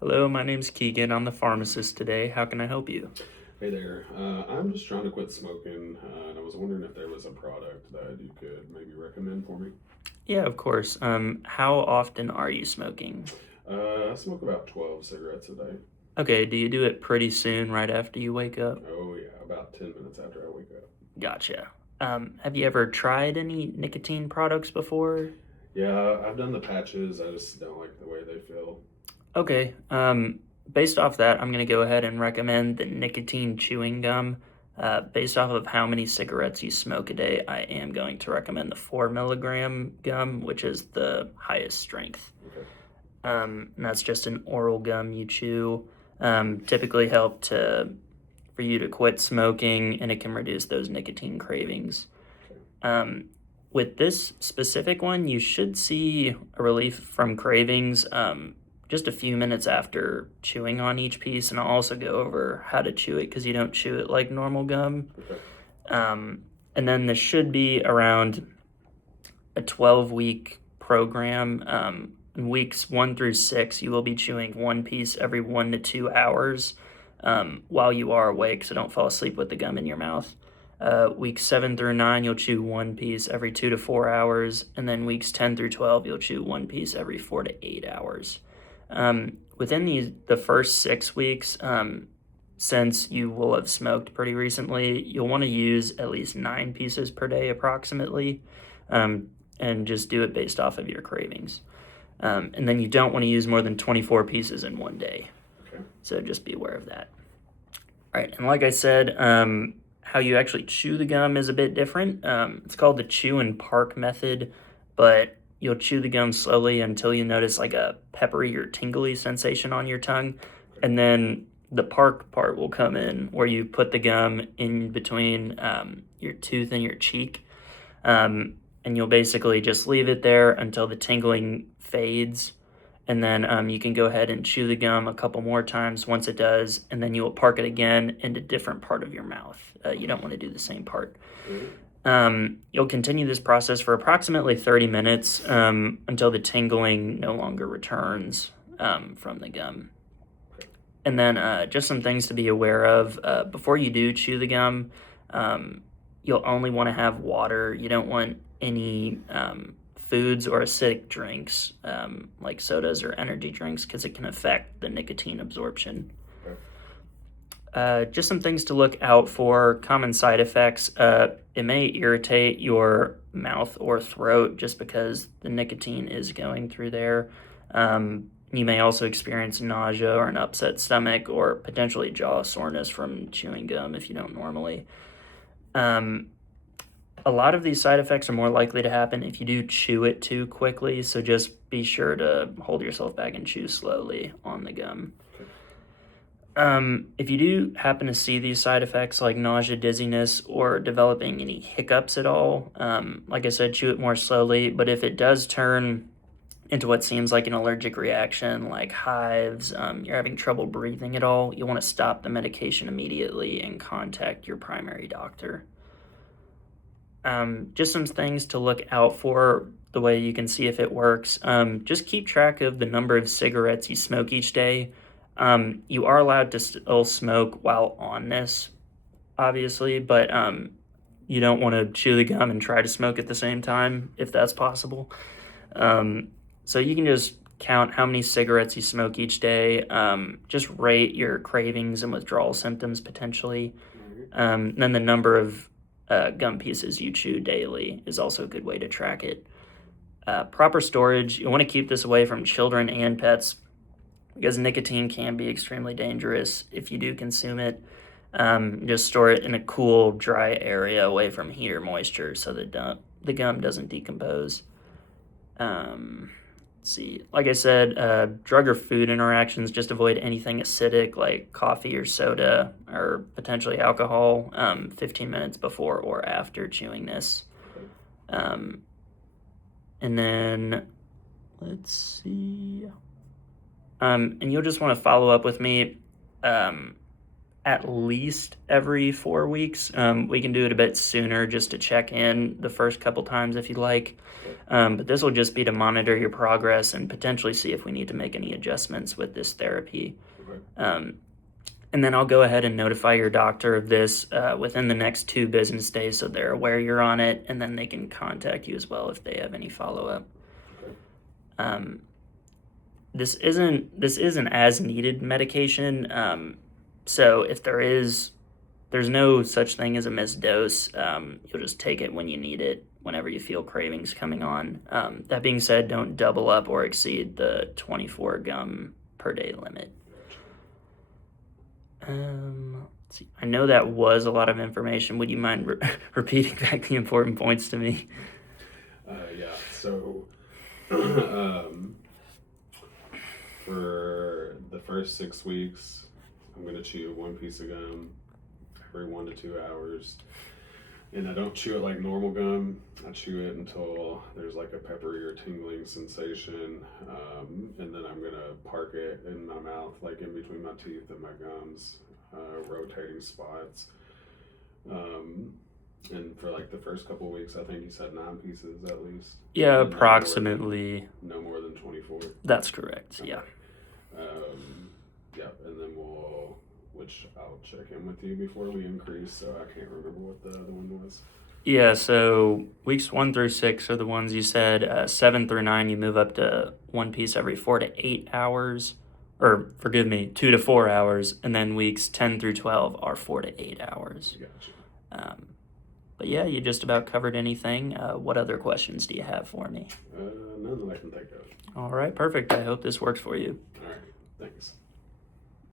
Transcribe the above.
Hello, my name's Keegan. I'm the pharmacist today. How can I help you? Hey there. I'm just trying to quit smoking, and I was wondering if there was a product that you could maybe recommend for me. Yeah, of course. How often are you smoking? I smoke about 12 cigarettes a day. Okay, do you do it pretty soon, right after you wake up? Oh, yeah, about 10 minutes after I wake up. Gotcha. Have you ever tried any nicotine products before? Yeah, I've done the patches, I just don't like the way they feel. Okay, based off that, I'm going to go ahead and recommend the nicotine chewing gum. Based off of how many cigarettes you smoke a day, I am going to recommend the 4 milligram gum, which is the highest strength. Okay. And that's just an oral gum you chew. Typically help for you to quit smoking, and it can reduce those nicotine cravings. Okay. Um, with this specific one, you should see a relief from cravings just a few minutes after chewing on each piece, and I'll also go over how to chew it because you don't chew it like normal gum. Okay. And then this should be around a 12-week program. In weeks 1 through 6, you will be chewing one piece every 1 to 2 hours while you are awake, so don't fall asleep with the gum in your mouth. Weeks 7 through 9, you'll chew one piece every 2 to 4 hours, and then weeks 10 through 12, you'll chew one piece every 4 to 8 hours. Within the first 6 weeks, since you will have smoked pretty recently, you'll want to use at least 9 pieces per day approximately. Um, and just do it based off of your cravings. And then you don't want to use more than 24 pieces in one day. Okay. So just be aware of that. All right, and like I said, how you actually chew the gum is a bit different. It's called the chew and park method, but you'll chew the gum slowly until you notice like a peppery or tingly sensation on your tongue. Okay. And then the park part will come in where you put the gum in between your tooth and your cheek. And you'll basically just leave it there until the tingling fades. And then you can go ahead and chew the gum a couple more times once it does, and then you will park it again in a different part of your mouth. You don't want to do the same part. Mhm. You'll continue this process for approximately 30 minutes until the tingling no longer returns from the gum. Okay. And then just some things to be aware of before you do chew the gum. You'll only want to have water. You don't want any foods or acidic drinks like sodas or energy drinks because it can affect the nicotine absorption. Okay. Just some things to look out for, common side effects. It may irritate your mouth or throat just because the nicotine is going through there. You may also experience nausea or an upset stomach or potentially jaw soreness from chewing gum if you don't normally. Um, a lot of these side effects are more likely to happen if you do chew it too quickly, so just be sure to hold yourself back and chew slowly on the gum. Okay. If you do happen to see these side effects like nausea, dizziness, or developing any hiccups at all, like I said, chew it more slowly. But if it does turn into what seems like an allergic reaction, like hives, you're having trouble breathing at all, you want to stop the medication immediately and contact your primary doctor. Just some things to look out for the way you can see if it works. Just keep track of the number of cigarettes you smoke each day. You are allowed to still smoke while on this, obviously, but you don't want to chew the gum and try to smoke at the same time if that's possible. So you can just count how many cigarettes you smoke each day. Just rate your cravings and withdrawal symptoms potentially. All Then the number of gum pieces you chew daily is also a good way to track it. Proper storage, you want to keep this away from children and pets because nicotine can be extremely dangerous if you do consume it. Just store it in a cool, dry area away from heat or moisture so the gum doesn't decompose. Let's see. Like I said, drug or food interactions, just avoid anything acidic like coffee or soda or potentially alcohol 15 minutes before or after chewing this. right. Um, and then, let's see. And you'll just want to follow up with me um, at least every 4 weeks. We can do it a bit sooner just to check in the first couple times if you'd like. But this will just be to monitor your progress and potentially see if we need to make any adjustments with this therapy. Okay. And then I'll go ahead and notify your doctor of this within the next 2 business days so they're aware you're on it, and then they can contact you as well if they have any follow-up. Okay. This isn't as needed medication. So if there's no such thing as a missed dose. You'll just take it when you need it, whenever you feel cravings coming on. That being said, don't double up or exceed the 24 gum per day limit. Let's see. I know that was a lot of information. Would you mind repeating back the important points to me? Yeah. So, for the first 6 weeks, I'm gonna chew 1 piece of gum every 1 to 2 hours. And I don't chew it like normal gum. I chew it until there's like a peppery or tingling sensation. And then I'm gonna park it in my mouth, like in between my teeth and my gums, rotating spots. And for like the first couple of weeks, I think you said 9 pieces at least. Yeah, And approximately. no more than 24. That's correct. Yeah. Yeah, and then which I'll check in with you before we increase, so I can't remember what the other one was. Yeah, so weeks 1 through 6 are the ones you said. 7 through 9, you move up to 1 piece every 4 to 8 hours. Or, forgive me, 2 to 4 hours. And then weeks 10 through 12 are 4 to 8 hours. Gotcha. But yeah, you just about covered anything. What other questions do you have for me? None that I can think of. All right, perfect. I hope this works for you. All right, thanks.